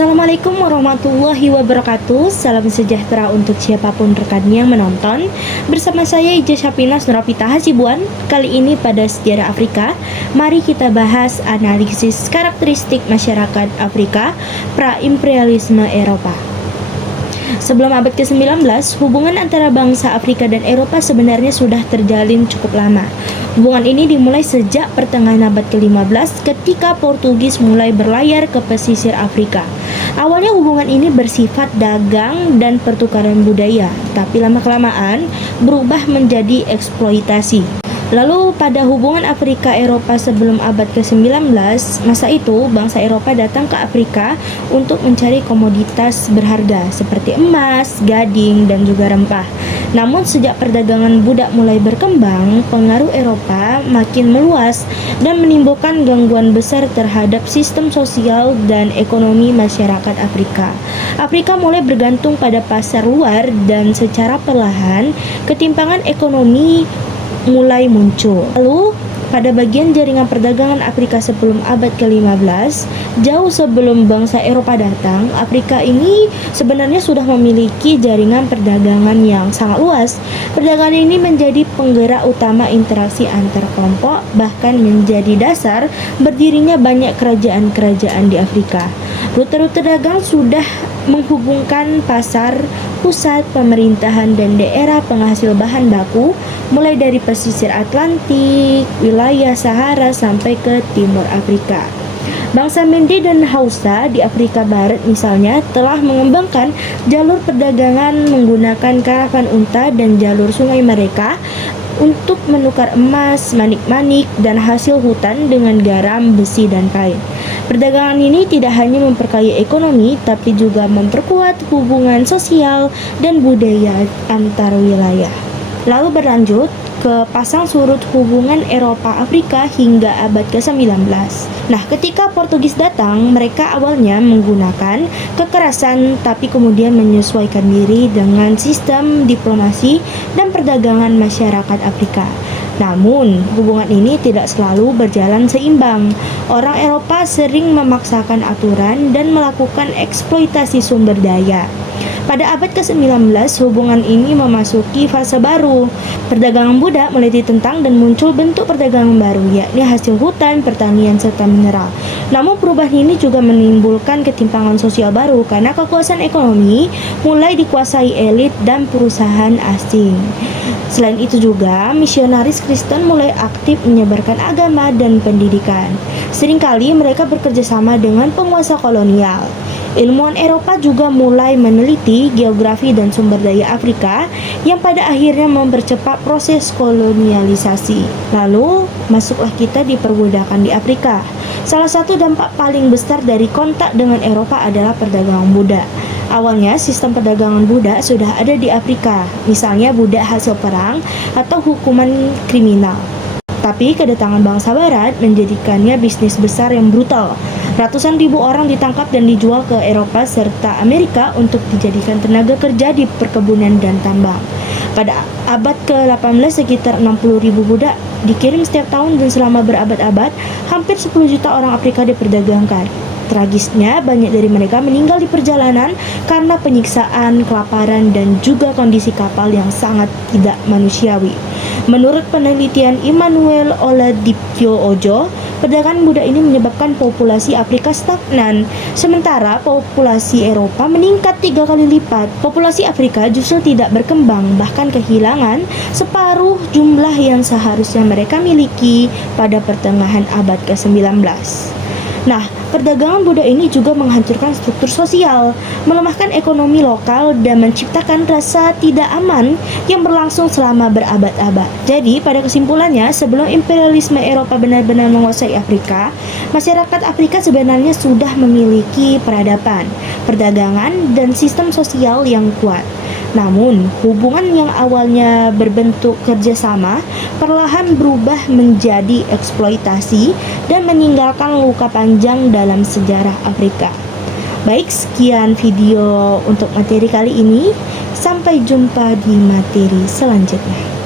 Assalamualaikum warahmatullahi wabarakatuh. Salam sejahtera untuk siapapun rekan yang menonton. Bersama saya Ija Syafinas Nurapita Hasibuan. Kali ini pada Sejarah Afrika, mari kita bahas analisis karakteristik masyarakat Afrika pra-imperialisme Eropa. Sebelum abad ke-19, hubungan antara bangsa Afrika dan Eropa sebenarnya sudah terjalin cukup lama. Hubungan ini dimulai sejak pertengahan abad ke-15 ketika Portugis mulai berlayar ke pesisir Afrika. Awalnya hubungan ini bersifat dagang dan pertukaran budaya, tapi lama-kelamaan berubah menjadi eksploitasi. Lalu pada hubungan Afrika-Eropa sebelum abad ke-19, masa itu bangsa Eropa datang ke Afrika untuk mencari komoditas berharga seperti emas, gading, dan juga rempah. Namun sejak perdagangan budak mulai berkembang, pengaruh Eropa makin meluas dan menimbulkan gangguan besar terhadap sistem sosial dan ekonomi masyarakat Afrika. Afrika mulai bergantung pada pasar luar dan secara perlahan ketimpangan ekonomi mulai muncul. Lalu pada bagian jaringan perdagangan Afrika sebelum abad ke-15, jauh sebelum bangsa Eropa datang, Afrika ini sebenarnya sudah memiliki jaringan perdagangan yang sangat luas. Perdagangan ini menjadi penggerak utama interaksi antar kelompok, bahkan menjadi dasar berdirinya banyak kerajaan-kerajaan di Afrika. Rute-rute dagang sudah menghubungkan pasar, pusat pemerintahan, dan daerah penghasil bahan baku, mulai dari pesisir Atlantik, wilayah Sahara sampai ke timur Afrika. Bangsa Mende dan Hausa di Afrika Barat misalnya telah mengembangkan jalur perdagangan menggunakan karavan unta dan jalur sungai mereka untuk menukar emas, manik-manik, dan hasil hutan dengan garam, besi, dan kain. Perdagangan ini tidak hanya memperkaya ekonomi, tapi juga memperkuat hubungan sosial dan budaya antar wilayah. Lalu berlanjut ke pasang surut hubungan Eropa-Afrika hingga abad ke-19. Nah, ketika Portugis datang, mereka awalnya menggunakan kekerasan, tapi kemudian menyesuaikan diri dengan sistem diplomasi dan perdagangan masyarakat Afrika. Namun, hubungan ini tidak selalu berjalan seimbang. Orang Eropa sering memaksakan aturan dan melakukan eksploitasi sumber daya. Pada abad ke-19, hubungan ini memasuki fase baru. Perdagangan budak mulai ditentang dan muncul bentuk perdagangan baru, yakni hasil hutan, pertanian, serta mineral. Namun perubahan ini juga menimbulkan ketimpangan sosial baru karena kekuasaan ekonomi mulai dikuasai elit dan perusahaan asing. Selain itu juga, misionaris Kristen mulai aktif menyebarkan agama dan pendidikan. Seringkali mereka bekerja sama dengan penguasa kolonial. Ilmuwan Eropa juga mulai meneliti geografi dan sumber daya Afrika yang pada akhirnya mempercepat proses kolonialisasi. Lalu, masuklah kita di perbudakan di Afrika. Salah satu dampak paling besar dari kontak dengan Eropa adalah perdagangan budak. Awalnya, sistem perdagangan budak sudah ada di Afrika, misalnya budak hasil perang atau hukuman kriminal. Tapi kedatangan bangsa Barat menjadikannya bisnis besar yang brutal. Ratusan ribu orang ditangkap dan dijual ke Eropa serta Amerika untuk dijadikan tenaga kerja di perkebunan dan tambang. Pada abad ke-18, sekitar 60 ribu budak dikirim setiap tahun dan selama berabad-abad, hampir 10 juta orang Afrika diperdagangkan. Tragisnya, banyak dari mereka meninggal di perjalanan karena penyiksaan, kelaparan, dan juga kondisi kapal yang sangat tidak manusiawi. Menurut penelitian Emmanuel Oladipo Ojo, perdagangan budak ini menyebabkan populasi Afrika stagnan, sementara populasi Eropa meningkat 3 kali lipat. Populasi Afrika justru tidak berkembang, bahkan kehilangan separuh jumlah yang seharusnya mereka miliki pada pertengahan abad ke-19. Nah, perdagangan budak ini juga menghancurkan struktur sosial, melemahkan ekonomi lokal, dan menciptakan rasa tidak aman yang berlangsung selama berabad-abad. Jadi, pada kesimpulannya, sebelum imperialisme Eropa benar-benar menguasai Afrika, masyarakat Afrika sebenarnya sudah memiliki peradaban, perdagangan, dan sistem sosial yang kuat. Namun, hubungan yang awalnya berbentuk kerjasama perlahan berubah menjadi eksploitasi dan meninggalkan luka panjang dalam sejarah Afrika. Baik, sekian video untuk materi kali ini. Sampai jumpa di materi selanjutnya.